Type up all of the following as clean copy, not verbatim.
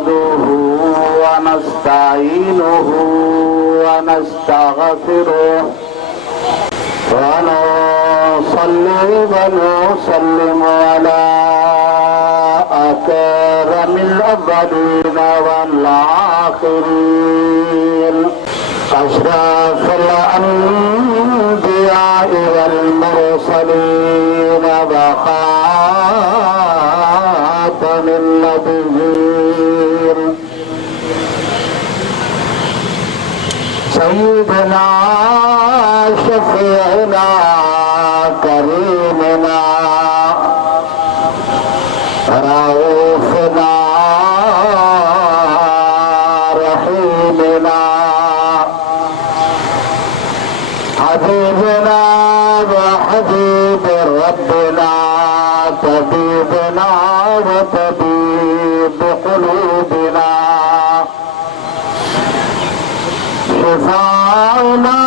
نحمده ونستعينه ونستغفره ونصلي ونسلم على أكرم الأولين والآخرين أشرف الأنبياء والمرسلين وخاتم النبيين سيدنا شفيعنا كريمنا رؤوفنا رحيمنا حبيبنا وحبيب ربنا طبيبنا وطبيب قلوبنا شفاؤنا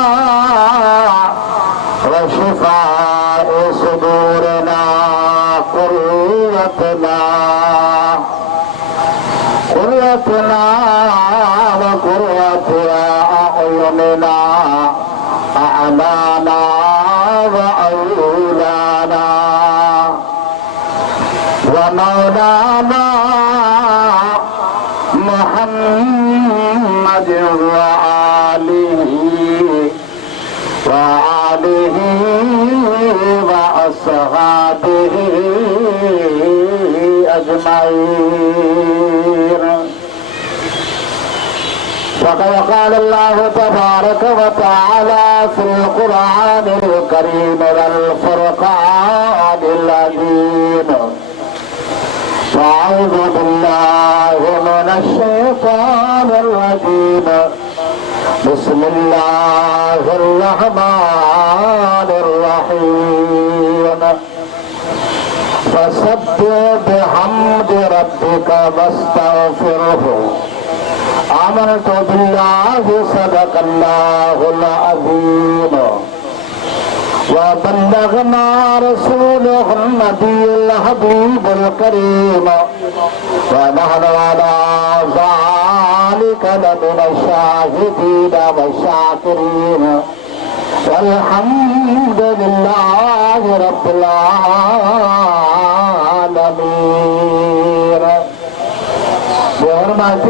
وشفاء صدورنا قرتنا وقرة أعيننا أعمانا وأولانا ومولانا محمد وآله وأصحابه أجمعين. وقد قال الله تبارك وتعالى في القرآن الكريم والفرقان العظيم: أعوذ بالله من الشيطان الرجيم، بسم الله الرحمن الرحيم. فسبح بحمد ربك واستغفره. آمنت بالله صدق الله العظيم وبلغنا رسوله النبي الحبيب الكريم ونحن على ذلك لمن الشاهدين والشاكرين والحمد لله رب العالمين. بحرمة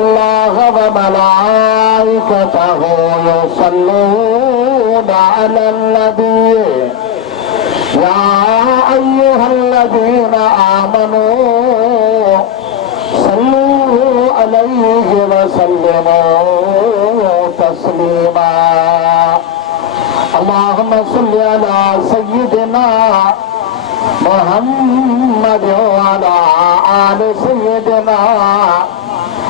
الله وملائكته يصلون على النبي يا أيها الذين آمنوا صلوا عليه وسلموا تسليما. اللهم صل على سيدنا محمد وعلى آل سيدنا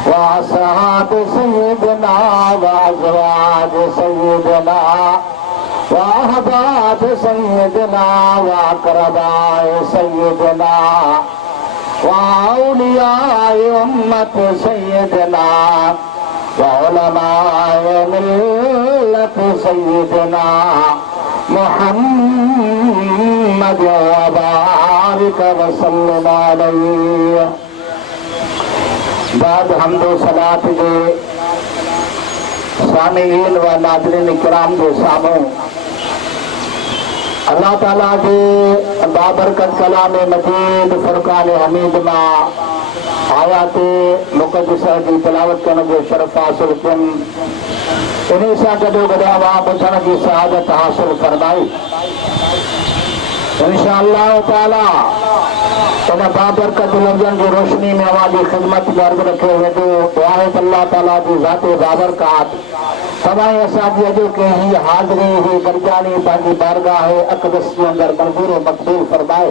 وأصحاب سيدنا وأزواج سيدنا وأحباب سيدنا وأقرباء سيدنا وأولياء أمة سيدنا وعلماء ملة سيدنا محمد وبارك وسلم عليه. बाद हमदो सलात जे सामीन व नाज़रीन किराम जे सामू अल्लाह ताला जे बाबरकत कलाम मजीद फुरकान हमीद मां आयात मुक़द्दसा जी तिलावत करण जो शरफ़ हासिल कयमि। इन सां गॾोगॾु अवां ॿुधण जी सआदत हासिल फरमाई। इंशाअल्लाह ताला इन बाबरकत लफ़्ज़नि जी रोशनी में अवां जी ख़िदमत में अर्ज़ रखियो वेंदो। दुआ आहे त अल्लाह ताला जी ज़ाते बाबरकात तव्हां असांजी अॼोकी ही हाज़िरी ही गॾिजाणी पंहिंजी बारगाह अक़दस जे अंदरि मंज़ूर मक़बूल फरमाए।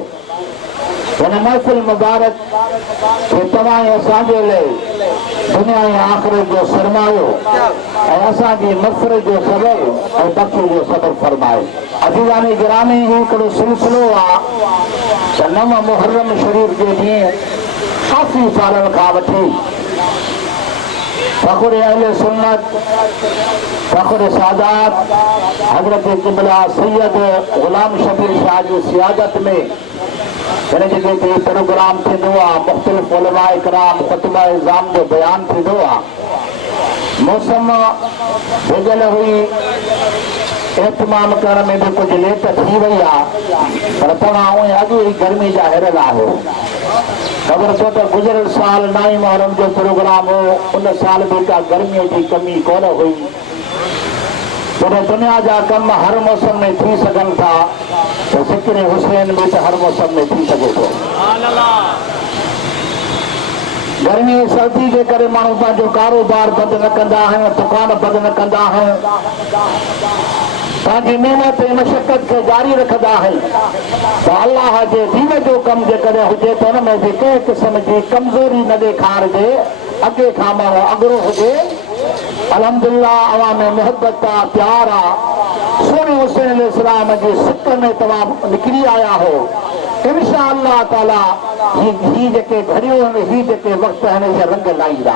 हिन महफ़िल मुबारक खे तव्हां असांजे लाइ दुनिया ऐं आख़िरत जो सरमायो ऐं असांजी मग़फ़िरत जो सबब ऐं बख़्श जो सबब फरमाए। अज़ीज़ानी गिरामी ही हिकिड़ो सिलसिलो आहे त 9 मुहर्रम शरीफ़ जे ॾींहुं काफ़ी सालनि खां वठी फ़ख़्र अहले सुन्नत फ़ख़्र सादात हज़रत क़िबला सैयद ग़ुलाम शबीर शाह जी सियादत में हिन जॻह ते प्रोग्राम थींदो आहे, मुख़्तलिफ़ उलमा इकराम ख़ुतबा इज़ाम जो बयान थींदो आहे। मौसम भुॻल हुई, एहतमाम करण में भी कुछ लेट थी वही आहे, पर तव्हां उहे अॻु ई गर्मी जा हिरियल आहियो। ख़बर छो त गुज़िरियल साल 9 मुहर्रम जो प्रोग्राम हो, उन साल भी का गर्मीअ जी कमी कोन हुई। जॾहिं दुनिया जा कम हर मौसम में थी सघनि था, तो ज़िक्र हुसैन भी त हर मौसम में थी सघे थो। गर्मी सर्दी के करे माण्हू पंहिंजो कारोबार बंद न कंदा आहिनि, दुकान बंद न कंदा आहिनि, पंहिंजी महिनत ऐं मशक़त खे जारी रखंदा आहिनि। त अल्लाह जे दीन जो कमु जेकॾहिं हुजे त हुन में बि कंहिं क़िस्म जी कमज़ोरी न ॾेखारिजे, अॻे खां माण्हू अॻिरो हुजे। अल्हम्दुलिल्लाह अवां में मोहबत आहे, प्यार आहे। सोने हुसैन इस्लाम जी सिक में तव्हां निकिरी आया हो। इंशाअल्लाह ताला ही जेके घड़ियूं आहिनि, ही जेके वक़्त आहिनि, इहे रंग लाहींदा।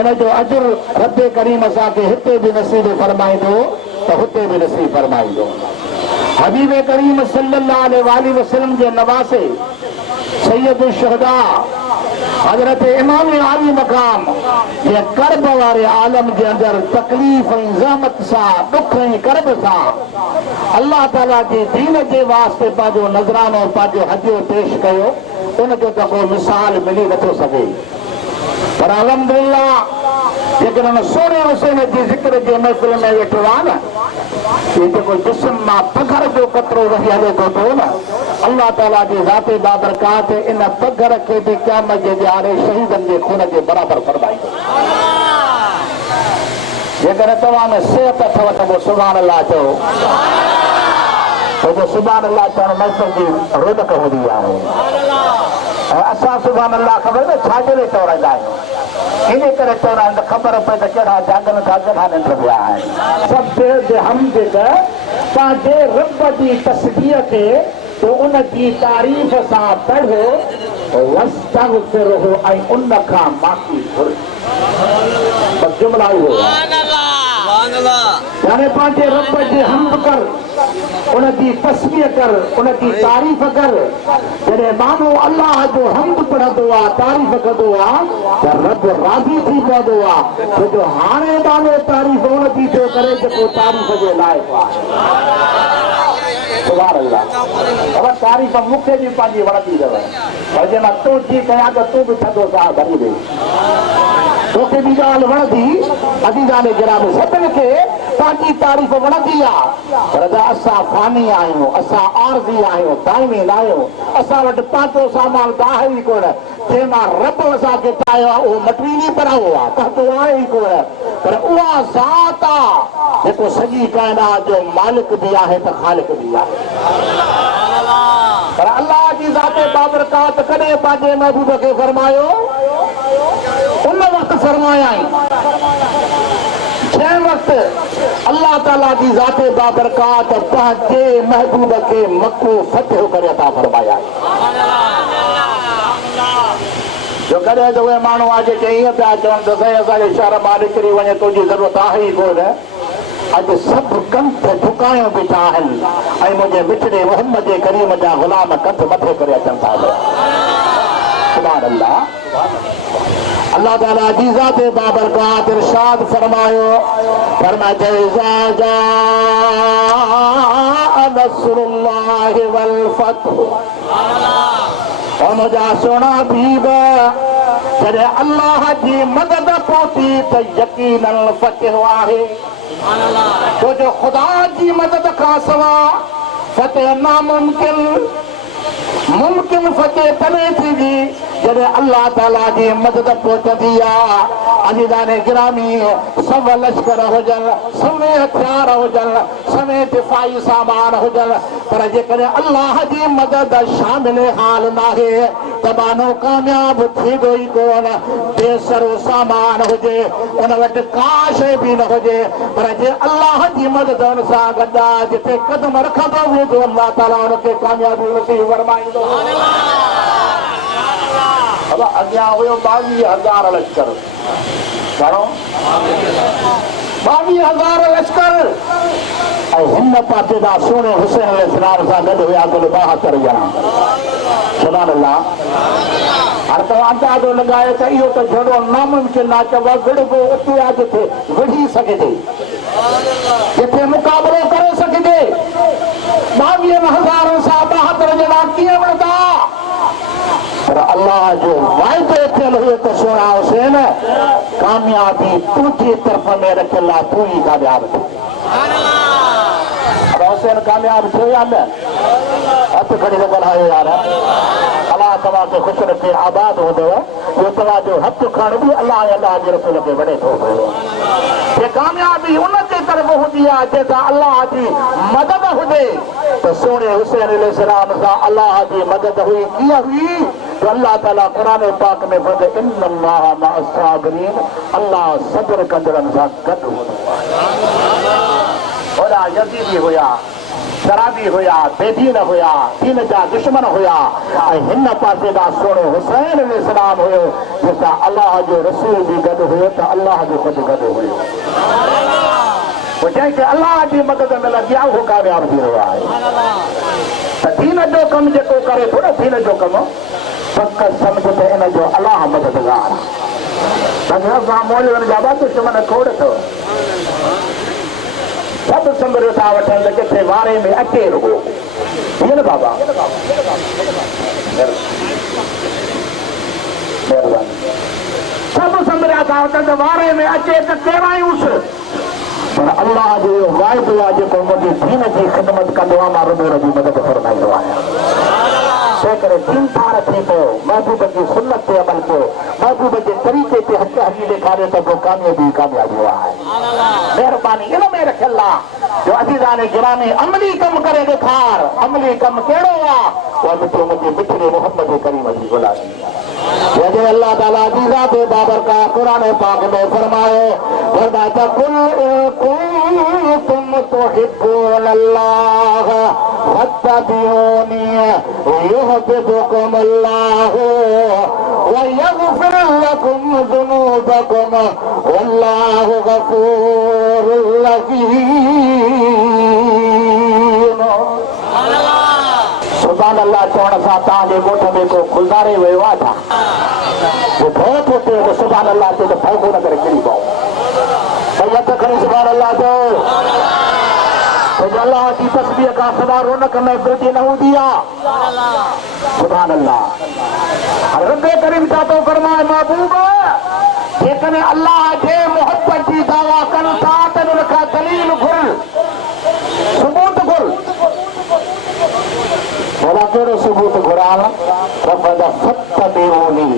इन जो अजुर रब्बे करीम असांखे हिते बि नसीब फरमाईंदो त हुते बि नसीब फरमाईंदो। हबीब करीम सल्लल्लाहु अलैहि वसल्लम जे नवासे सैयद शुहदा हज़रत इमाम आली मकाम जे कर्ब वारे आलम जे अंदर तकलीफ़ ऐं ज़हमत सां, दुख ऐं कर्ब सां अल्लाह ताला जे दीन जे वास्ते पंहिंजो नज़रानो, पंहिंजो हदियो पेश कयो। उनजो त को मिसाल मिली नथो सघे। पर अल्हम्दुलिल्लाह जेकॾहिं सोने हुसैन जी ज़िक्र जे महफ़िल में वेठो आहे न, ये जेको जिस्म मां पघर जो कतरो रही हले थो पियो न, अल्लाह ताला जी ज़ाते बाबरकात इन पघर खे बि क़यामत जे ॾियारे शहीदनि जे खून जे बराबरि फरमाईंदो। जेकॾहिं तव्हां में सिहत अथव त पोइ सुभाणे अल्लाह चओ, छो सुभाणे अल्लाह चवण महफ़िल जी रौनक हूंदी आहे। ऐं असां सुभाणे अल्लाह ख़बर न छाजे लाइ चवराईंदा आहियूं, इन करे चवराईंदा ख़बर पए त कहिड़ा जागनि था, कहिड़ा निंड पिया आहिनि। सभु हमद पंहिंजे रब जी तस्बीह खे तो उन जी तारीफ़ सां पढ़ो, वस्तग़फिरहु ऐं उन खां माफ़ी घुर। बस जुमला इहो यानी पंहिंजे रब जी हमद कर, उन जी तस्बीह कर, उन जी तारीफ़ कर। जॾहिं माण्हू अल्लाह जो हमद पढ़ंदो आहे, तारीफ़ कंदो आहे, त रब राज़ी थी पवंदो आहे। छो जो हाणे माण्हू तारीफ़ उन जी थो करे जेको तारीफ़ जे लाइक़ु आहे। सुभाणे अल्लाह। अब तारीफ़ मूंखे बि पंहिंजी वणंदी अथव, पर जे मां तूं जी कयां त तूं बि थधो साह भरी ॾे। तोखे बि ॻाल्हि वणंदी, अज़ीज़ान गिरामी सभिनी खे पंहिंजी तारीफ़ वणंदी आहे। पर असां फ़ानी आहियूं, असां आरज़ी आहियूं, दाइमी न आहियूं। असां वटि पंहिंजो सामान त आहे ई कोन, जंहिंमां रब असांखे ठाहियो आहे उहो मटीनी बनायो आहे, त तो आहे ई कोन। पर उहा ज़ात आहे जेको सॼी काइनात जो मालिक बि आहे त ख़ालिक बि आहे। पर अल्लाह जी ज़ाते बाबरकात कॾहिं पंहिंजे महबूब खे फरमायो, उन वक़्तु फरमायाई जंहिं वक़्तु अल्लाह ताला जी ज़ाते बाबरकात पंहिंजे महबूब खे मक्को फतह करे अता फरमाया। जो कॾहिं त उहे माण्हू आहे जेके ईअं पिया चवनि त साईं असांजे शहर मां निकिरी वञे, तुंहिंजी ज़रूरत आहे ई कोन। अॼु सभु कंठ झुकायूं बीठा आहिनि ऐं मुंहिंजे मिठड़े मोहम्मद जे करीम जा ग़ुलाम कंठ मथे करे अचनि था। सुभान अल्लाह। अल्लाह ताला जी ज़ाते बाबरकात इरशाद फरमायो, फरमाया इज़ा जाअ नस्रुल्लाहि वल फतह। और मुंहिंजा सोना बीब, जॾहिं अल्लाह जी मदद पहुती त यकीनन फतह आहे। छो जो ख़ुदा जी मदद खां सवाइ फतह नामुमकिन, मुमकिन फतह तॾहिं थींदी जॾहिं अल्लाह ताला जी मदद पहुचंदी आहे। अज़ीज़ान गिरामी सभ लश्कर हुजनि, सभई हथियार हुजनि, सभई दिफ़ाई सामान हुजनि, पर जेकॾहिं अल्लाह जी मदद शामिल हाल नाहे त माण्हू कामयाब थींदो ई कोन। बेसरो सामान हुजे, उन वटि का शइ बि न हुजे, पर जे अल्लाह जी मदद हुन सां गॾु आहे, जिथे क़दम रखंदो वेंदो अल्लाह ताला हुनखे कामयाबी नसीब फरमाईंदो। अब अॻियां हुयो 22,000 लश्कर, घणो 22,000 लश्कर। हिन पासे दा सोने हुसैन अलैहिस्सलाम सां गॾु हुया कुल 72 ॼणा। सुभान अल्लाह। हर तव्हां अंदाज़ो लॻाए त इहो त जहिड़ो नामुमकिन आहे चवा विढ़बो उते आहे जिथे विढ़ी सघिजे, जिथे मुक़ाबिलो करे सघिजे। 22,000 सां 72 ॼणा कीअं विढ़ंदा? पर अल्लाह जो वाइदो थियल हुयो त सोना हुसैन कामयाबी तुंहिंजी तरफ़ में रखियल आहे, तूं ई कामयाब थी। हुसैन कामयाब थियो या न? हथ खड़ी न ॻाल्हायो यार। अलाह तव्हांखे ख़ुशि रखे, आबाद हूंदव। जो तव्हांजो हथ खण बि अलाह अलाह जे रसूल खे वणे थो पियो। जे कामयाबी उन जे तरफ़ हूंदी आहे जंहिंसां अलाह जी मदद हुजे, त सोने हुसैन अलैहिस्सलाम सां अलाह जी मदद हुई। कीअं हुई? तो अल्लाह ताला कुरान पाक में फरमाए इन्नल्लाह मअस साबिरीन, अल्लाह सब्र कंदड़नि सां गॾु हूंदो आहे। वॾा यज़ीदी हुया, शराबी हुया, बेदीन हुया, दीन जा दुश्मन हुया, ऐं हिन पासे ॾांहुं सोने हुसैन अलैहिस्सलाम हुयो जंहिंसां अलाह जो रसूल बि गॾु हुयो त अलाह जो ख़ुदि गॾु हुयो। पोइ जंहिंखे अलाह जी मदद मिलंदी आहे उहो कामयाब थी रहियो आहे। त दीन जो कमु जेको करे थो न, दीन जो कमु पक सम्झ त इन जो अलाह मददगार आहे। मौलवियुनि जा ॿ दुश्मन खोड़ अथव, सभु संभरियो था वठनि त किथे वारे में अचे रुगो। हीअं न बाबा? महिरबानी। सभु संभरिया था वठनि त वारे में अचे त केरायूंसि। पर अल्लाह जो इहो वाइदो आहे जेको मुंहिंजी दीन जी ख़िदमत कंदो आहे, मां रुगो जी मदद फरमाईंदो आहियां। तंहिं करे दीन ठार थी पियो, महबूब जी सुन्नत ते अमल कयो, महबूब जे तरीक़े ते हक़ हली ॾेखारे त पोइ कामयाबी कामयाबी आहे। महिरबानी इन में रखियल आहे जो अज़ीज़ान गिरामी अमली कमु करे ॾेखार। अमली कमु कहिड़ो आहे? उहा मिठो मुंहिंजे मिठड़े मोहम्मद करीम जी गुलामी आहे। जॾहिं अल्लाह ताला अज़ीज़ा ते बाबरकात कुरान पाक में फरमायो वरदा कुल कुंतुम तुहिब्बूनल्लाह फत्तबिऊनी युहब्बुकुमुल्लाह व यगफिर लकुम ज़ुनूबकुम वल्लाहु गफूरुर रहीम। सुभान अल्लाह चवण सां तव्हांजे ॻोठ में को गुलदारे वियो आहे छा? जो भउ थो थिए त सुभान अल्लाह ते त भउ न करे किरी पओ। भई हथ खणी सुभान अल्लाह चओ। अल्लाह जी तस्बीह खां सवाइ रौनक महफ़िल जी न हूंदी आहे। सुभान अल्लाह। रब्बे करीम छा थो फरमाए? महबूब जेकॾहिं अल्लाह जे मोहबत जी दावा कनि था त उन खां दलील घुर, सबूत घुर। भला कहिड़ो सबूत घुरां? रब्बना फत्तबिऊनी।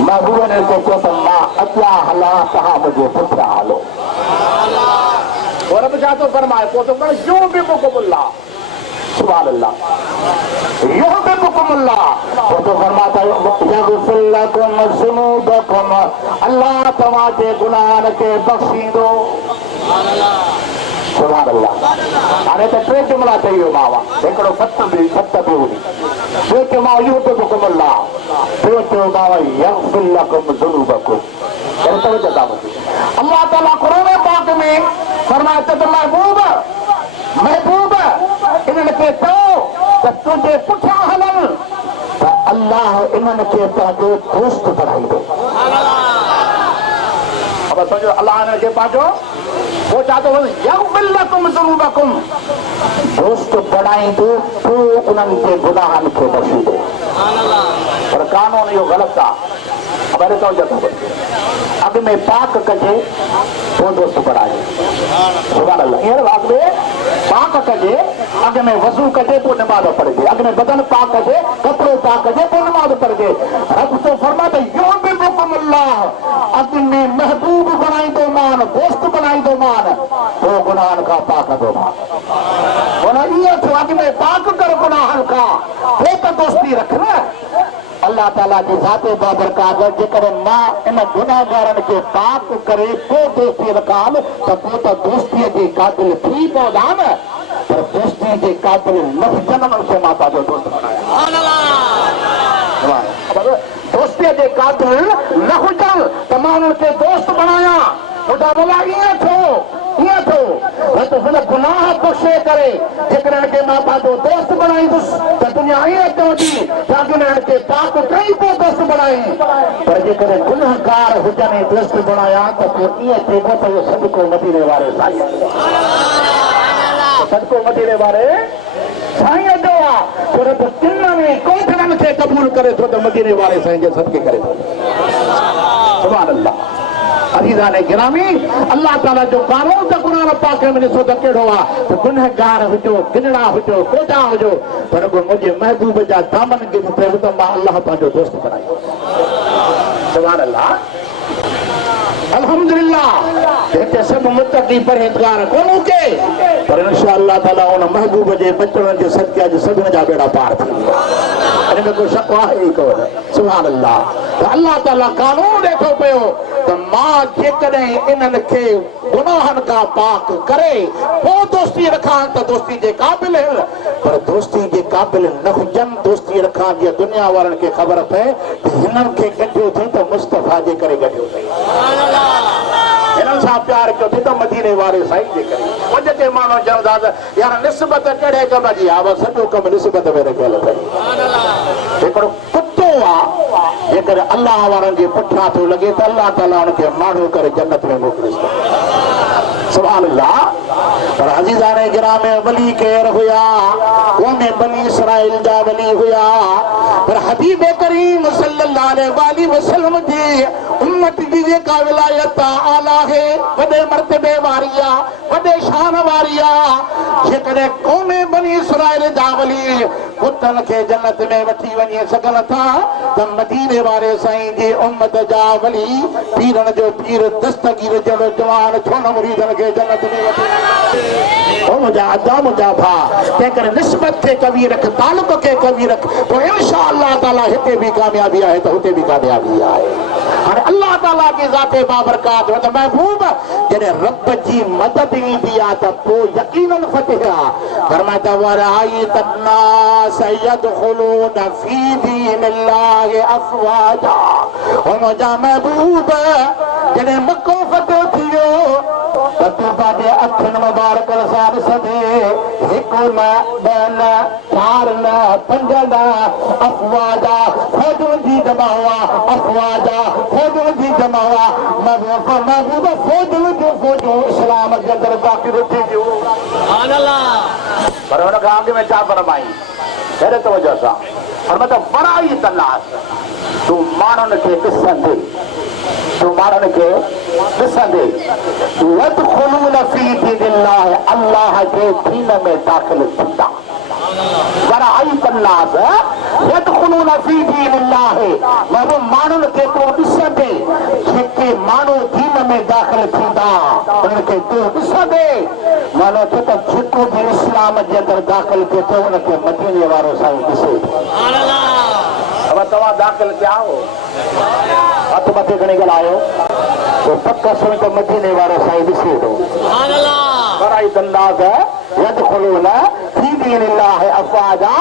महबूब ने चयो त मां अॻियां हलां, तव्हां मुंहिंजे पुठियां हलो। और अब जा तो फरमाए को तो कर यूं भी मुकम्मला। सुभान अल्लाह। यूं भी मुकम्मला। वो तो फरमाता है यगफिर लकुम ज़ुनूबकुम, अल्लाह तव्हांजे गुनाहनि खे बख़्शींदो। सुभान अल्लाह। हाणे त टे जुमिला चई वियो मां, हिकिड़ो फत्तबिऊनी, ॿियो चयो मां यूं भी मुकम्मला, टियों चयो मां यगफिर लकुम ज़ुनूबकुम। अल्लाह ताला कुरान पाक में फरमाए त महबूब इन्हनि खे चओ त तुंहिंजे पुठियां हलनि त अल्लाह इन्हनि खे पंहिंजो दोस्त बणाईंदो। अब समझो अल्लाह ने के पाजो वो चाहतो यगफिर लकुम ज़ुनूबकुम, दोस्त बणाईंदो तू उन्हनि जे गुनाहनि खे बख़्शींदो। पर कानून इहो ग़लति आहे। अब अरे तो जब अग में पाक कजे वो दोस्त बणाए। सुभान अल्लाह। हींअर अग में पाक कजे, अग में वज़ू कजे पोइ नमाज़ पढ़जे, अग में बदन पाक कजे, कपिड़ो पाक कजे पोइ नमाज़ पढ़जे। रब तो फरमाए त युहब्बुकुमुल्लाह, अग में महबूब बणाईंदो मान, दोस्त बणाईंदो मान, पोइ गुनाहनि खां पाक कंदो मान। माना इहो थियो अग में पाक कर गुनाहनि खां, पोइ त दोस्ती रख न। अल्लाह ताला जी ज़ाते बाबरकात जेकॾहिं मां इन गुनाहगारनि खे पाक करे पोइ दोस्ती रखां त पोइ त दोस्तीअ जे क़ाबिल थी पवंदा न। पर दोस्ती जे क़ाबिल न हुजनि खे मां पंहिंजो दोस्त बणायां। दोस्तीअ जे क़ाबिल न हुजनि त मां उन्हनि खे दोस्त बणायां। ॿुधा भला ईअं थियो, ईअं थियो त हुन गुनाह कोशिश करे जेकॾहिं के मां पंहिंजो दोस्त बणाईंदुसि त दुनिया ईअं चवंदी शागिर्दनि खे पाक कई पोइ दोस्त बणाई पर जेकॾहिं गुनहगार हुजनि दोस्त बणाया त पोइ ईअं चइबो त इहो सदको मदीने वारे साईं सदको मदीने वारे साईं जो आहे छो त तिन में कोठड़नि खे क़बूल करे थो त मदीने वारे साईं जे सदके करे थो सुभान अल्लाह अज़ीज़ाने गिरामी अल्लाह ताला जो कानून त क़ुरान पाक में ॾिसो त कहिड़ो आहे त गुनहगार हुजो किनड़ा हुजो कोटा हुजो पर मुंहिंजे महबूब जा दामन खे मूंखे त मां अल्लाह पंहिंजो दोस्त बणायो सुभान अल्लाह अल्हम्दुलिल्लाह हिते सभु मुतक़ी परहेज़गार कोन्ह के पर इंशाअल्लाह ताला उन महबूब जे बचड़नि जे सदके जे सभिनी जा बेड़ा पार थी इन में कोई शक आहे ई कोन सुभान अल्लाह त अल्लाह ताला कानून ॾेठो पियो त मां जेकॾहिं इन्हनि खे गुनाहनि खां पाक करे पोइ दोस्ती रखां त दोस्ती जे क़ाबिल पर दोस्ती जे क़ाबिल न हुजनि दोस्ती रखां जीअं दुनिया वारनि खे ख़बर पए त हिननि खे गॾियो थी त मुस्तफ़ा जे करे गॾियो अथई हिननि सां प्यार कयो थी त मदीने वारे साईं जे करे अॼु के माण्हू चवंदा त यार निस्बत कहिड़े कम जी आहे बसि सॼो कमु निस्बत में रखियल अथई हिकिड़ो कुतो आहे जेकॾहिं अल्लाह वारनि जे पुठियां थो लॻे त अल्लाह ताला हुनखे माण्हू करे जन्नत में मोकिलिस सुभान अल्लाह पर अज़ीज़ाने गिरामी वली केर हुया क़ौम बनी इसराइल जा वली हुया पर हबीब करीम सल्लल्लाहु अलैहि वसल्लम जी उम्मत जी जेका विलायत आला है वॾे मर्तबे वारी आहे वॾे शान वारी आहे जेकॾहिं क़ौम बनी इसराइल जा वली पुटनि खे जन्नत में वठी वञी सघनि था त मदीने वारे साईं जी उम्मत जा वली पीरनि जो पीर दस्तगीर जहिड़ो जवान छो न मुरीदनि खे जन्नत में वठी मुंहिंजा अदा मुंहिंजा भाउ तंहिं करे निस्बत खे कवी रख तालुक खे कवी रख पोइ इंशा अल्लाह ताला हिते बि कामयाबी आहे त हुते बि कामयाबी आहे हाणे अल्लाह ताला जी ज़ाते बाबरकात त महबूब जॾहिं रब जी मदद ईंदी आहे त पोइ यकीनन फतह आहे फरमाता वरायत अन्नास यदखुलून फी दीनिल्लाहि अफ़वाजा मुंहिंजा महबूब जॾहिं मको फतह थी वियो त तूं पंहिंजे अखियुनि मुबारकनि सां ॾिसंदे हिकु न ॿ न चारि न पंज न अफ़वाजा फ़ौजुनि जी जमा हुआ अफ़वाजा फ़ौजुनि जी जमा हुआ महबूब फ़ौजुनि जूं फ़ौजूं इस्लाम जे अंदरि दाख़िल थी वियूं पर हुन खां अॻु में छा फरमाई हेॾे तवजो सां फरमाता वराई तलाश तूं माण्हुनि खे ॾिसंदे तूं माण्हुनि खे ॾिसंदे यदखुलून फी दीनिल्लाह अल्लाह जे दीन में दाख़िल थींदा वराई तलाश यदखुलून फी दीनिल्लाह महबूब माण्हुनि खे तूं ॾिसंदे जेके माण्हू दीन में दाख़िल थींदा उन्हनि खे तूं ॾिसंदे मानो त जेको बि इस्लाम जे अंदरि दाख़िल थिए थो उनखे मदीने वारो साईं ॾिसे अब तव्हां दाख़िल थिया हो हथ मथे खणी ॻाल्हायो तो पक सुन त मदीने वारो साईं ॾिसे थो वराई तलाश यदखुलून फी दीनिल्लाह अफ़वाजा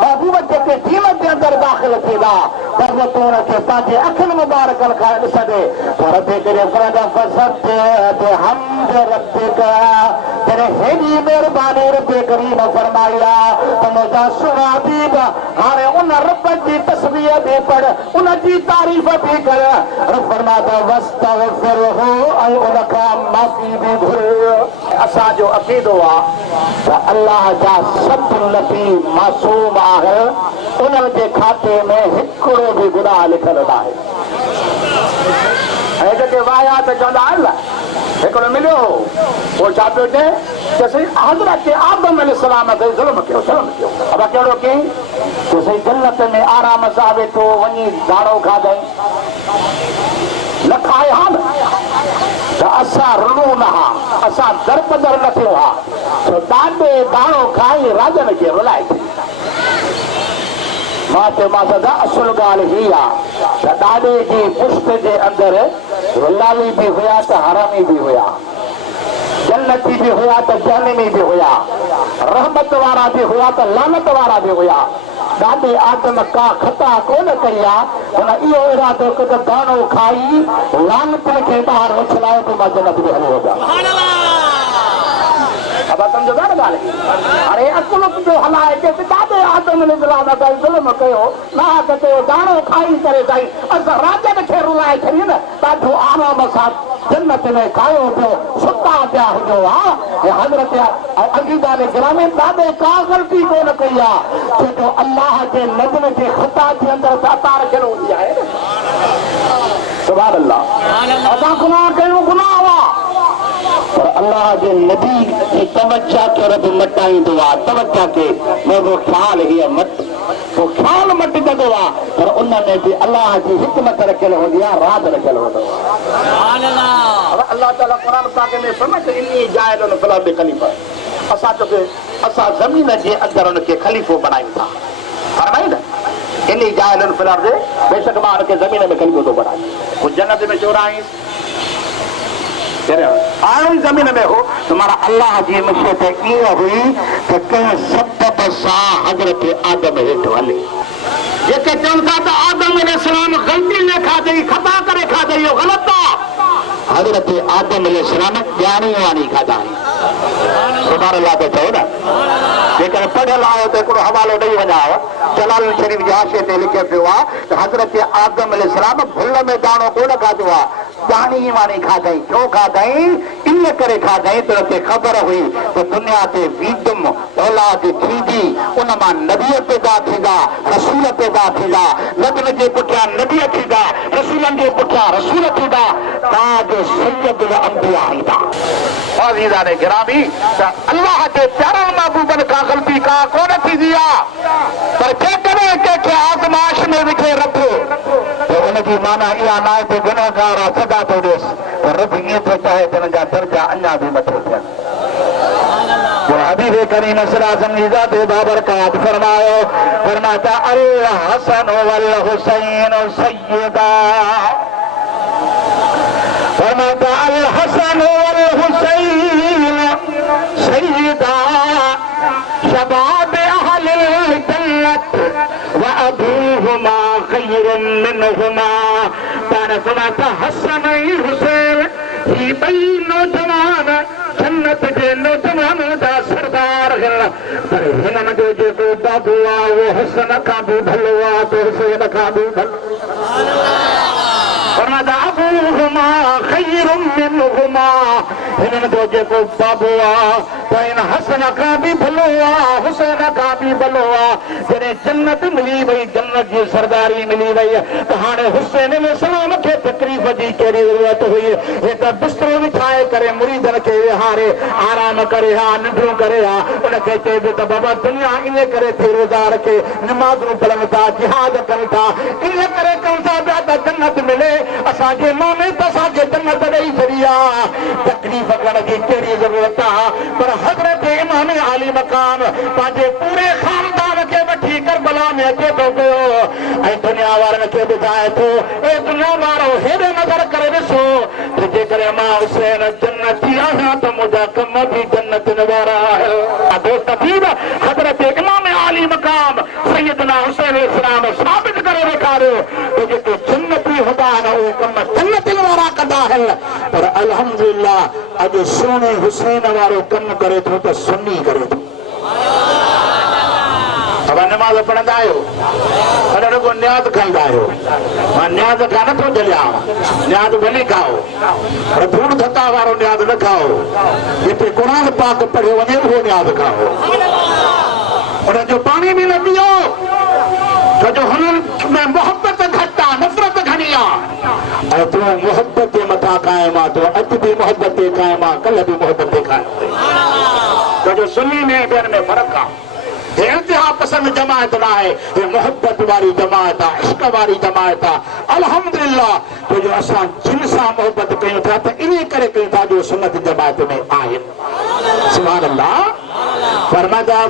महबूब जेके दीन जे अंदरि दाख़िल थींदा पर तूं हुनखे पंहिंजे अखियुनि मुबारकनि खां ॾिसंदे पर जॾहिं हेॾी महिरबानी रब करीम फरमाई आहे त मुंहिंजा सुहिणा हबीब हाणे उन रब जी तस्बीह बि पढ़ उन जी तारीफ़ बि कर फरमाता वस्तग़फिरहु ऐं उन खां माफ़ी बि घुर असांजो अक़ीदो आहे त अल्लाह जा सभु नबी मासूम आहे उन्हनि जे खाते में हिकिड़ो बि गुनाह लिखियलु न आहे ऐं जेके वाया त चवंदा आहिनि हिकिड़ो मिलियो हो पोइ छा पियो चए त साईं हज़रत आदम अलैहिस्सलाम ते ज़ुल्म कयो अब कहिड़ो कयईं त साईं जन्नत में आराम सां वेठो वञी दाणो खाधई न खाए हा न त असां रुणूं न हा असां दरबदर न थियो हा ॾाढे दाणो खाई राजनि खे रुलाए थी मां चयोमांसि दादा असुल ॻाल्हि ही आहे त ॾाॾे जी पुष्ट जे अंदरि लाली बि हुया त हरामी बि हुया जन्नती बि हुया त जहन्नमी बि हुया रहमत वारा बि हुया त लानत वारा बि हुया ॾाॾे आदम का खता कोन कई आहे हुन इहो इरादो कयो त दाणो खाई लानतनि खे ॿाहिरि उछलाए पोइ मां जन्नत में हली वञा अब समझो ना ॻाल्हि अरे अकुल जो हलाए के दादे आदम अलैहिस्सलाम का ज़ुल्म कयो ना कयो दाणो खाई करे साईं असां राजन खे रुलाए छॾी न ॾाढो आराम सां जन्नत में खायो पियो सुता पिया हुजो हा हज़रत अक़ीदा ने गिरामी दादे का ग़लती कोन कई आहे छो अल्लाह जे नज़्म जे ख़ुदा जे अंदर तार कहिड़ो हूंदी आहे सुभान अल्लाह असां गुनाह कयूं गुनाह हुआ पर अल्लाह के नबी की तवज्जो के रब मटाईंदो आहे तवज्जो के वो ख्याल ही मट वो ख्याल मट जंदो आहे पर उन में भी अल्लाह की हिकमत रखियल हूंदी आहे राज रखियल हूंदो आहे सुभान अल्लाह अल्लाह ताला कुरान पाक में फरमाए इन्नी जाइलुन फिल अर्दि खलीफा असां तो के असां ज़मीन जे अंदर उनके खलीफो बनायूं था फरमाई न इन्नी जाइलुन फिल अर्दि बेशक मां उनके ज़मीन में खलीफो थो बनाए वो जन्नत में चोराई आयो जमीन में हो तुम्हारा अल्लाह जी मशीयत ये हुई कि कंहिं सबब सां हज़रत आदम हेठि हले जेके चवनि था त आदम अलैहिस्सलाम ग़लती न खाधई ख़ता करे खाधई इहो ग़लति आहे हज़रत आदम अलैहिस्सलाम ॼाणी वाणी खाधा सुभाणे अल्लाह ते चओ न जेकॾहिं पढ़ियल आयो त हिकिड़ो हवालो ॾेई वञाव जलाल शरीफ़ जे हाशिए ते लिखियो पियो आहे त हज़रत आदम अलैहिस्सलाम भुल में दाणो कोन खाधो आहे ॼाणी वाणी खाधई छो खाधई इन करे खाधई त हुते ख़बर हुई त दुनिया ते वीदम औलाद थींदी उन मां नबी पैदा थींदा रसूल पैदा थींदा नबी जे पुठियां नबी थींदा रसूलनि जे पुठियां रसूल थींदा ताज सैयदुल अंबिया ईंदा अज़ीज़ान गिरामी त अल्लाह जे प्यारनि महबूबनि खां ग़लती का कोन थींदी आहे पर जेकॾहिं कंहिंखे आज़माइश में विझे रखो त उनजी माना इहा न आहे त गुनहगार आहे सदा थो ॾेसि पर रब ईअं थो चाहे त हुन जा दर्जा अञा बि मथे थियनि हबीब करीम सल्लल्लाहु अलैहि वसल्लम बाबरकात फरमायो फरमाता अल हसन वल हुसैन सय्यदा फरमाता अल हसन वल हुसैन सय्यदा शबाब अहलिल जन्नत व अबूहुमा खैरुम मिनहुमा फरमाता हसन ऐं हुसैन ही ॿई नौजवान जन्नत जे नौजवाननि जा सरदार पर हिननि जो जेको बाबू आहे उहो हसन खां बि भलो आहे त हुसैन खां बि भलो अबूहुमा खैरुम मिनहुमा हिननि जो जेको बाबू आहे त हिन हसन खां बि भलो आहे हुसैन खां बि भलो आहे जॾहिं जन्नत मिली वई जन्नत जी सरदारी मिली वई त हाणे हुसैन अलैहिस्सलाम खे तकलीफ़ जी कहिड़ी ज़रूरत हुई हे त बिस्तरो विछाए करे मुरीदनि खे विहारे आराम करे हा निंढूं करे हा उनखे चइबो त बाबा दुनिया इन करे थी रोज़ा रखे नमाज़ूं पढ़नि था जिहाद कनि था इन करे कनि था पिया त जन्नत मिले असांखे माने त असांखे जन्नत ॾेई छॾी आहे तकलीफ़ करण जी कहिड़ी ज़रूरत आहे पर हज़रत इमाम आली मकाम पंहिंजे पूरे ख़ानदान खे वठी करबला में अचे थो पियो ऐं दुनिया वारनि खे ॿुधाए थो ए दुनिया वारो हेॾे नज़र करे ॾिसो त जेकॾहिं मां हुसैन जन्नती आहियां त मुंहिंजा कम बि जन्नत वारा दोस्त थी हज़रत इमाम आली मकाम सैयदना हुसैन अलैहिस्सलाम साबित करे ॾेखारियो त जेके जन्नती हूंदा आहिनि उहे कम जन्नत वारा कंदा आहिनि पर अल्हम्दुलिल्लाह अॼु सुहिणे हुसैन वारो कमु करे थो त सुन्नी करे थो नमाज़ पढ़ंदा आहियो अरे रुगो न्याज़ कंदा आहियो मां न्याज़ खां नथो झलियां न्याज़ भली खाओ पर धूड़ धक्का वारो न्याज़ न खाओ जिते क़ुरान पाक पढ़ियो वञे उहो न्याज़ खाओ उनजो पाणी बि न पीओ छो जो हुननि में मोहबत घटि आहे नफ़रत घणी आहे ऐं तूं मोहबत जे मथां क़ाइम आहे तूं अॼु बि मोहबत ते क़ाइम आहे कल्ह बि मोहबत ते क़ाइम छो जो सुन्नी में ॿियनि में फ़र्क़ु आहे इंतिहा पसंद जमायत न आहे हे मोहब्बत वारी जमायत आहे इश्क वारी जमायत आहे अल्हम्दुलिल्लाह छो जो असां जिन सां मोहब्बत कयूं था त इन करे कयूं था जो सुन्नत जमायत में आहिनि सुभान अल्लाह फरमाया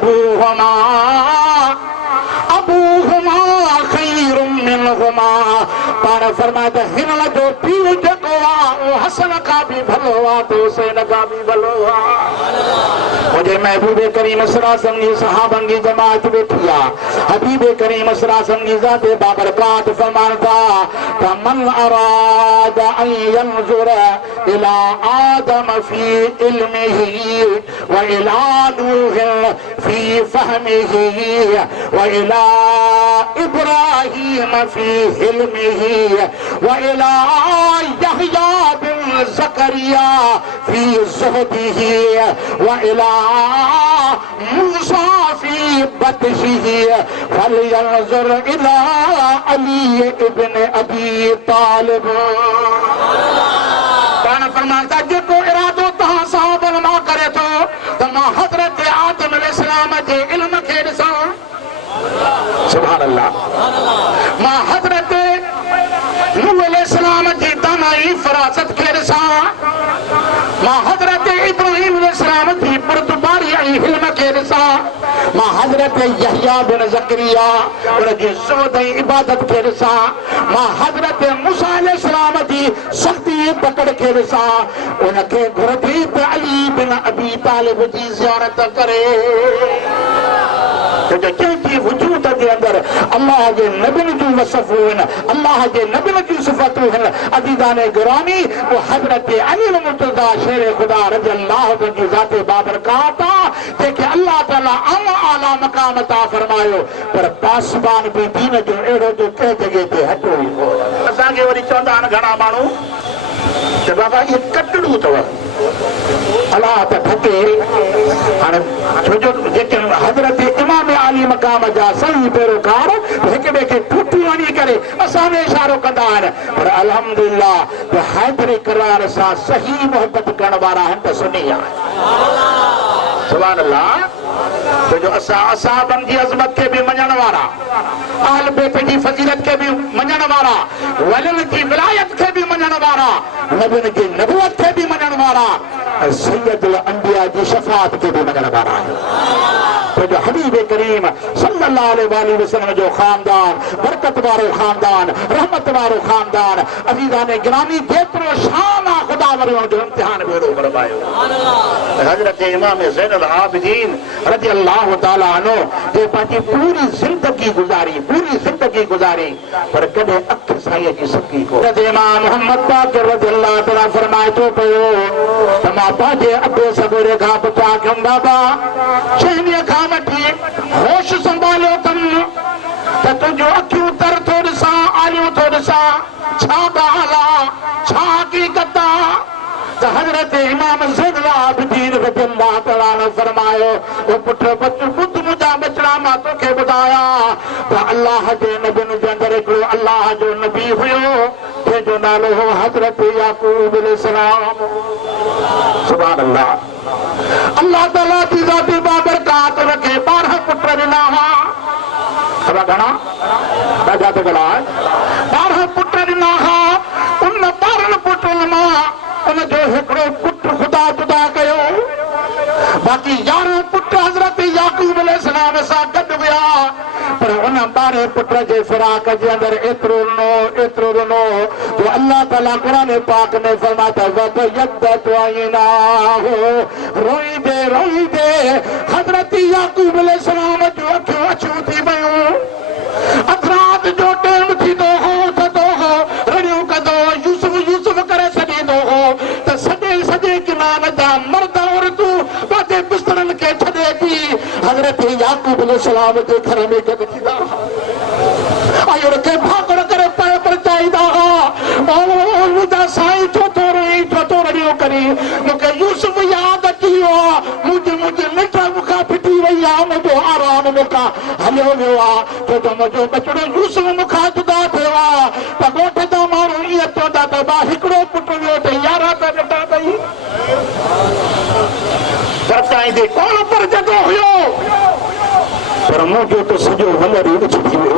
अबूहुमा खैरुम मिनहुमा पाण फरमाया हिन जो पीउ जेको आहे उहो हसन खां बि भलो आहे त हुसैन खां बि भलो आहे मुंहिंजे महबूब करीम सरासम की सहाबन की जमात बैठी आ हबीब करीम सरासम की ज़ात बाबरकात फरमाता तमन अराद अन यंजुर इला आदम फी इल्मिही व इला नूह फी फहमिही व इला इब्राहीम फी हिल्मिही व इला यहया बिन ज़करिया फी ज़ुहदिही व इला मूसा फी बतशिही फलयंजुर इला अली इब्न अबी तालिब। फरमाता जेको इरादो तहां साहब मां करे थो त मां हज़रत आदम अलैहिस्सलाम जे इल्म खे ॾिसां सुभान अल्लाह मां हज़रत नूह अलैहिस्सलाम जी दानाई फरासत खे ॾिसां मां हज़रत इब्राहीम अलैहिस्सलाम जी पुरतबारी ऐं इल्म खे ॾिसां मां हज़रत यहया बिन ज़करिया उन जी ज़ुहद ऐं इबादत खे ॾिसां मां हज़रत मूसा अलैहिस्सलाम जी सख़्ती पकड़ खे ॾिसां उनखे घुरबी त अली बिन अबी तालिब जी ज़ियारत करे जंहिंजी वजूद जे अंदर अल्लाह जे नबियुनि जूं वसफ़ूं आहिनि अल्लाह जे नबियुनि जूं सिफ़तूं आहिनि अज़ीज़ान गिरामी वो हज़रत अली मुर्तज़ा शेर ख़ुदा रज़ी अल्लाह जी ज़ात बाबरकात जेके अल्लाह ताला आला मक़ाम अता फरमायो पर पासबान बि दीन जो अहिड़ो जो कंहिं जॻह ते हटो ई हो असांखे वरी चवंदा आहिनि घणा माण्हू त बाबा इहे कटड़ू अथव अलाह त ठके हाणे छोजो जेके हज़रत इमाम आली मक़ाम जा सही पैरोकार हिक ॿिए खे ठूठियूं हणी करे असां में इशारो कंदा आहिनि पर अल्हम्दुलिल्लाह जो हैदरी करार सां सही मोहबत करण वारा आहिनि त सुनी आहे सुभान अल्लाह जो असां असहाबन जी अज़मत खे बि मञण वारा अहल बैत जी फज़ीलत खे बि मञण वारा वलियुनि जी विलायत खे बि मञण वारा नबियुनि जी नबूवत खे बि मञण वारा सैयदुल अंबिया जी शफ़ाअत खे बि मञण वारा आहिनि जो हबीब करीम सल्लल्लाहु अलैहि वसल्लम जो खानदान बरकत वारो खानदान रहमत वारो खानदान अज़ीज़ान गिरामी जेतिरो शान आहे ख़ुदा वरियो जो इम्तिहान बेड़ो फरमायो हज़रत इमाम ज़ैनुल आबिदीन रज़ी अल्लाह ताला अन्हु जे पंहिंजी पूरी ज़िंदगी गुज़ारी पर कॾहिं अख साईं जी सकी को इमाम मोहम्मद बाक़िर रज़ी अल्लाह ताला फरमाए थो पियो त मां पंहिंजे अबे सॻोरे खां पुछा कयुमि बाबा छहनीअ खां वठी होश संभालियो अथमि त तुंहिंजो अखियूं तर थो ॾिसां आलियूं थो ॾिसां छा ॻाल्हि आहे छा हक़ीक़त आहे त हज़रत इमाम ज़ैनुल आबिदीन रज़ी अल्लाह ताला ने फरमायो ओ पुट ॿुध मुंहिंजा बचड़ा मां तोखे ॿुधायां त अल्लाह जे नबियुनि जे अंदरि हिकिड़ो अल्लाह जो नबी हुयो जंहिंजो नालो हो हज़रत याकूब अलैहिस्सलाम सुभान अल्लाह अल्लाह ताला जी ज़ात बाबरकात रखे 12 पुट ॾिना हुआ ख़बर घणा ॾाढा त भला 12 पुट ॾिना हुआ उन 12 पुटनि मां उनजो हिकिड़ो पुट ख़ुदा जुदा कयो बाक़ी 11 पुट हज़रत याकूब अलैहिस्सलाम सां गॾु विया पर उन 12 पुट जे फिराक जे अंदरि एतिरो ॾिनो जो अल्लाह ताला क़ुरान पाक में फरमाता रोईंदे हज़रत याकूब अलैहिस्सलाम जूं अखियूं अछियूं थी वियूं अधरात जो टेम थींदो हो थधो हो रड़ियूं कंदो यूसुफ करे छॾींदो हो त सॼे किनार जा मर्द औरतूं पंहिंजे बिस्तरनि खे छॾे थी हज़रत याकूब अलैहिस्सलाम जे घर में गॾु थींदा ऐं उनखे भाकड़ करे पाए परचाईंदा हुआ मुंहिंजा साईं छो थो रोई छो थो रड़ियो करे मूंखे यूसुफ यादि अची वियो आहे मुंहिंजी निंड मूंखां फिटी वई आहे मुंहिंजो आराम मूंखां हलियो वियो आहे छो त मुंहिंजो बचड़ो यूसुफ मूंखां जुदा थियो आहे त ॻोठ जा माण्हू ईअं चवंदा त मां हिकिड़ो पुटु वियो त 11 त ॾिठा अथई परचाईंदे कोन पर जॻो हुयो पर मुंहिंजो त सॼो वलर ई छॾी वियो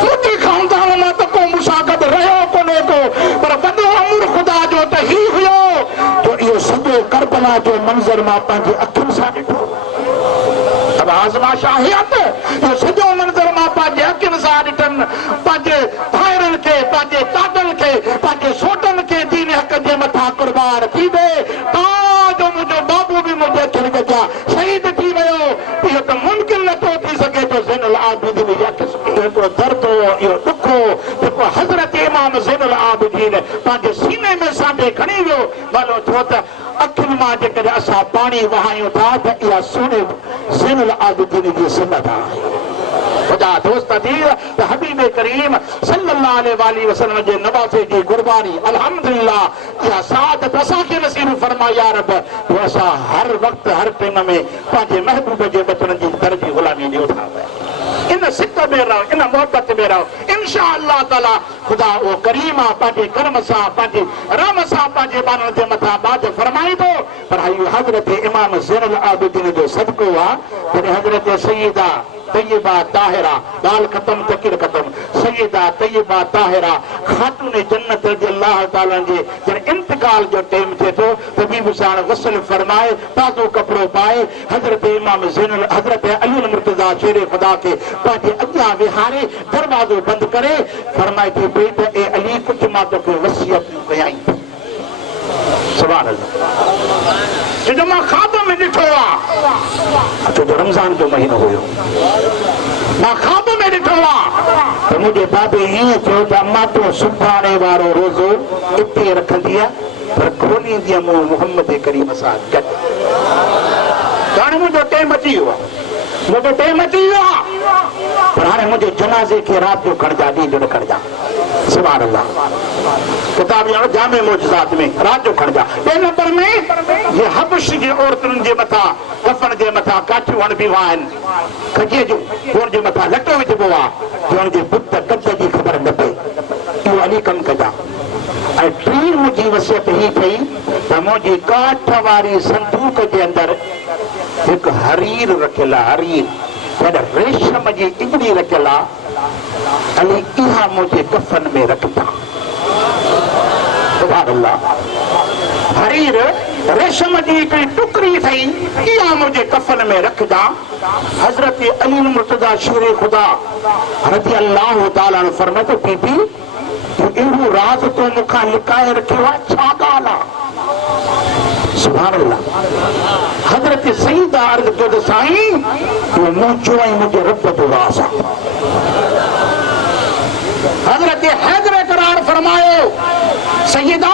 मुंहिंजे खानदान मां त को मूंसां गॾु रहियो कोन्हे को पर वॾो अमर ख़ुदा जो त ही हुयो जो इहो सॼो करबला जो मंज़र मां पंहिंजी अखियुनि सां ॾिठो अब आज़माइश आहे त इहो सॼो मंज़र मां पंहिंजे अखियुनि सां ॾिठमि पंहिंजे भाइरनि खे पंहिंजे तातनि खे पंहिंजे सोटनि खे दीन हक़ जे मथां क़ुर्बान थी वे ताजो मुंहिंजो बाबू बि देखण क्या शहीद थी वियो इहो त मुमकिन नथो थी सघे तो ज़ैनुल आबिदीन हिकिड़ो दर्द हो इहो दुख हो जेको हज़रत इमाम ज़ैनुल आबिदीन पंहिंजे सीने में सांभे खणी वियो मानो छो त अखियुनि मां जेकॾहिं असां पाणी वहायूं था त इहा सुहिणे ज़ैनुल आबिदीन जी सुन्नत आहे खुदा दोस्त थी त हबीब करीम सल्लल्लाहु अलैहि वसल्लम जे नवाज़े जी कुर्बानी अल्हम्दुलिल्लाह इहा सादत असांखे नसीब फरमा या रब जो असां हर वक्त हर टाइम में पंहिंजे महबूब जे बचन जी दर जी गुलामी ॾियो था इन सिक में रहो इन मोहब्बत में रहो इंशाअल्लाह ताला खुदा वो करीम पंहिंजे कर्म सां पंहिंजे रहम सां पंहिंजे ॿारनि जे मथां बाज फरमाईंदो पर इहो हज़रत इमाम ज़ैनुल आबिदीन जो सदको आहे जॾहिं हज़रत सय्यदा तय्यबा ताहिरा गाल खत्म तकीर खत्म सय्यदा तय्यबा ताहिरा खातून जन्नत रज़ियल्लाहु ताला जे जॾहिं इंतकाल जो टाइम थिए थो त बीबी साण गुस्ल फरमाए ताज़ो कपिड़ो पाए हज़रत इमाम ज़ैनुल हज़रत अली मुर्तज़ा शेर खुदा के पंहिंजे अॻियां विहारे दरवाज़ो बंदि करे फरमाए थी पई त ए अली कुझु मां तोखे वसियत कयाई सुभान अल्लाह जो मां ख्वाब में ॾिठो आहे छो जो रमज़ान जो महीनो हुयो मां ख्वाब में ॾिठो आहे त मुंहिंजे बाबे हीअं चयो त अम्मा तूं सुभाणे वारो रोज़ो इते रखंदी पर खोलींदी मूं मुहम्मद करीम सां गॾु हाणे मुंहिंजो टाइम अची वियो आहे मुंहिंजो टाइम अची वियो आहे पर हाणे मुंहिंजे जनाज़े खे राति जो खणिजा ॾींहं जो न खणिजा सुभान अल्लाह किताब जामे मौजज़ात में रात जो खणिजा ॿिए नंबर में ये हबश जी औरतुनि जे मथां कफन जे मथां काठियूं हणबियूं आहिनि खजीअ जो हुन जे मथां लटो विझबो आहे जो हुनजे पुट कद जी ख़बर न पए इहो अली कमु कजा ऐं टी मुंहिंजी वसियत ही थई त मुंहिंजी काठ वारी संदूक जे अंदरि हिकु हरीर रखियल आहे हरीर रेशम जी इजड़ी रखियल आहे अली इहा मुंहिंजे कफन में रखंदा सुभान अल्लाह हरीर रेशम जी हिकिड़ी टुकड़ी अथई इहा मुंहिंजे कफन में रखंदा हज़रत अली मुर्तज़ा शेर खुदा रज़ियल्लाहु ताला अन्हु फरमाए थो बीबी अहिड़ो राज़ तो मूंखां लिकाए रखियो आहे छा ॻाल्हि आहे सुभान अल्लाह हज़रत सईदा अर्ज़ कयो त साईं इहो मूं चयो ऐं मुंहिंजे रब जो राज़ आहे हज़रत हैदर करार फरमायो सैयदा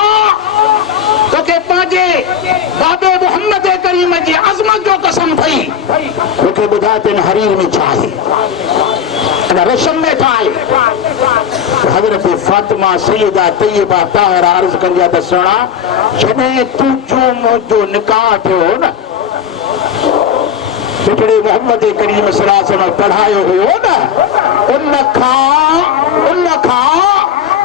तोखे पंहिंजे बाबे मुहम्मद करीम जी अज़मत जो कसम थई मूंखे ॿुधाए त हिन हरीर में छा आहे हिन रेशम में छा आहे हज़रत फातिमा सैयदा तय्यबा ताहिरा अर्ज़ कंदी आहे त सुणा जॾहिं तुंहिंजो मुंहिंजो निकाह थियो न हिकिड़े मोहम्मद करीम सल्लल्लाहु अलैहि वसल्लम पढ़ायो हुयो न उन खां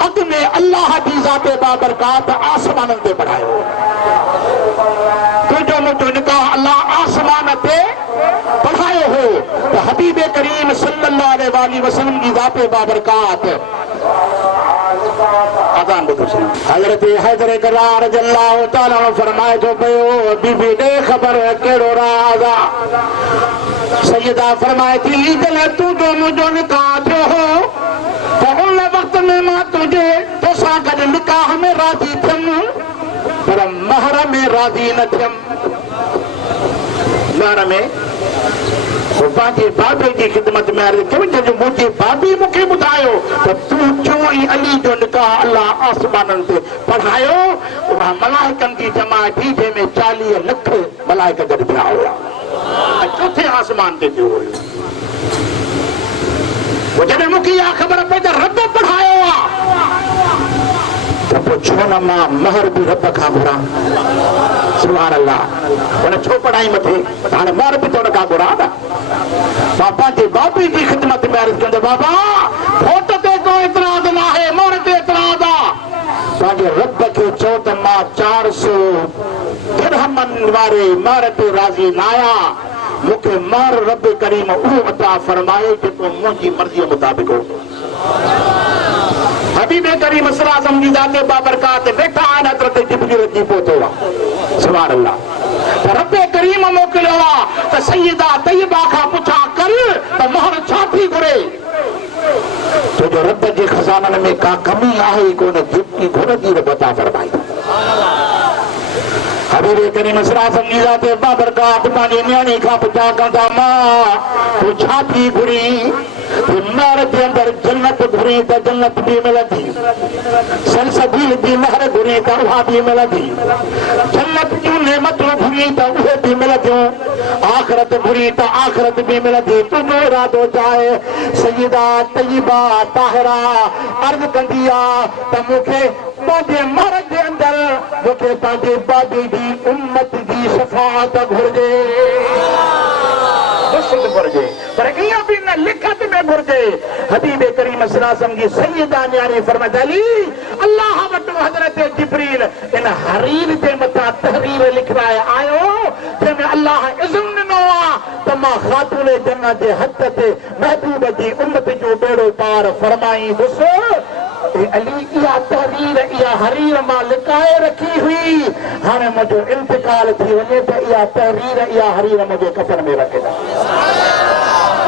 अॻु में अल्लाह जी ज़ाते बाबरकात आसमाननि ते पढ़ायो तुंहिंजो मुंहिंजो निकाह अल्लाह आसमान ते पढ़ायो हो त हबीब करीम सल्लल्लाहु अलैहि वसल्लम जी ज़ाते बाबरकात अज़ान ॿुधो हज़रत हैदर करार रज़ियल्लाहु ताला अन्हु फरमाए थो पियो बीबी ॾे ख़बर कहिड़ो राज़ आहे सैयदा फरमाए थी जॾहिं तुंहिंजो मुंहिंजो निकाह थियो हो त उन वक़्त में मां तुंहिंजे तोसां गॾु निकाह में राज़ी थियमि पर महर में राज़ी न थियमि महर में पंहिंजे बाबे जी ख़िदमत में अर्ज़ कयो जंहिंजो मुंहिंजे बाबी मूंखे ॿुधायो त तूं चयो ऐं अली जो निकाह अल्लाह आसमाननि ते पढ़ायो उहा मलाइकनि जी जमात थी जंहिंमें 40 लख मलाइक गॾु थिया हुआ ऐं चोथे आसमान ते थियो हुयो जॾहिं मूंखे इहा ख़बर पई त रब पढ़ायो आहे त पोइ छो न मां महर बि रब खां घुरां सुभान अल्लाह हुन छो पढ़ाई मथे हाणे महर बि त हुन खां घुरां न मां पंहिंजे बाबे जी ख़िदमत में अर्ज़ कंदो बाबा फोट ते को एतिराज़ न आहे मोहर ते एतिराज़ आहे पंहिंजे रब खे चओ त मां 400 दिरहमनि वारे महर ते राज़ी न आहियां मूंखे महर रब करीम उहो अता फरमाए जेको मुंहिंजी मर्ज़ीअ मुताबिक़ हो हबीब करीम सल्लल्लाहु अलैहि वसल्लम जी ज़ाते बाबरकात वेठा आहिनि हज़रत जिब्रील जी पहुतो आहे सुभान अल्लाह त रब करीम मोकिलियो आहे त सैयदा तय्यबा खां पुछा कर त महर छा थी घुरे तुंहिंजो रब जे खज़ाननि में का कमी आहे कोन जेकी घुरंदी रब अता फरमाई हबीबे करीम सरासम की जाते बाबरकात पानी न्याणी का पुछा कंदा मां तू छाती घुरी तू नहर के अंदर जन्नत घुरी तो जन्नत भी मिलती सलसबील की नहर घुरी तो वहां भी मिलती जन्नत की नेमत घुरी तो उहे भी मिलती आखरत घुरी तो आखरत भी मिलती तू मेरा दो जाए सईदा तय्यबा ताहिरा अर्ज कंदिया त मूंखे पंहिंजे मर जे अंदर मूंखे पंहिंजे बाबे जी उम्मत जी शफाअत घुर्जे घुर्जे पर ईअं बि न लिखत में घुर्जे हबीब करीम सल्लल्लाहु की सैयदा न्याणी फरमाइंदी अली अल्लाह वटि हज़रत जिब्रील इन हरीर जे मथां तहरीर लिखाए आयो जंहिंमें अल्लाह इज़्न ॾिनो आहे त मां ख़ातून जन्नत जे हथ ते महबूब जी उम्मत जो बेड़ो पार फरमाई ॾिसो अली इहा तहरीर इहा हरीर मां लिकाए रखी हुई हाणे मुंहिंजो इंतकाल थी वञे त इहा तहरीर इहा हरीर मुंहिंजे कफन में रखे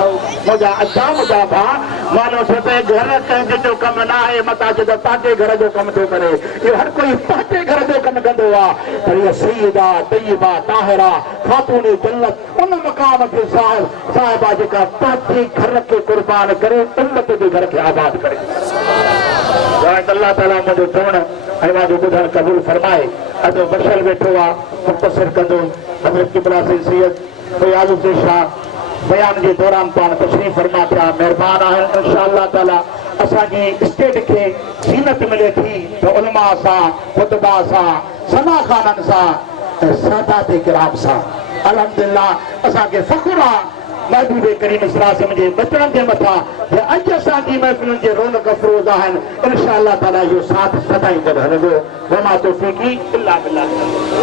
मुंहिंजा अछा मुंहिंजा भाउ मानो सोचे घर कंहिंजे जो कमु न आहे मता जो पंहिंजे घर जो कमु थो करे इहो हर कोई पंहिंजे घर जो कमु कंदो आहे पर इहा सईदा तय्यबा ताहिरा ख़ातून जन्नत उन मक़ाम ते साहिबा जेका पंहिंजे घर खे क़ुर्बान करे उम्मत जे घर खे आबाद करे अल्लाह ताला मुंहिंजो चवण ऐं मुंहिंजो ॿुधणु क़बूल फरमाए अॼु बशर वेठो आहे मुख़्तसिर कंदो हज़रत क़िबला सैयद फयाज़ हुसैन शाह बयान के दौरान पान तशरीफ फरमा थिया मेहरबान आहिनि इंशाअल्लाह ताला असांजी स्टेट खे ज़ीनत मिले थी त उलमा सां खुतबा सां सना खाननि सां ऐं सादात किराम सां अल्हम्दुलिल्लाह असांखे फ़ख़्रु आहे महबूब करीम सल्लल्लाहु जे बचड़नि जे मथां जे अॼु असांजी महफ़िलुनि जे रौनक अफ़रोज़ आहिनि इंशाअल्लाह ताला इहो साथ सदाईं गॾु हलंदो वमा तौफ़ीक़ी इल्ला बिल्लाह।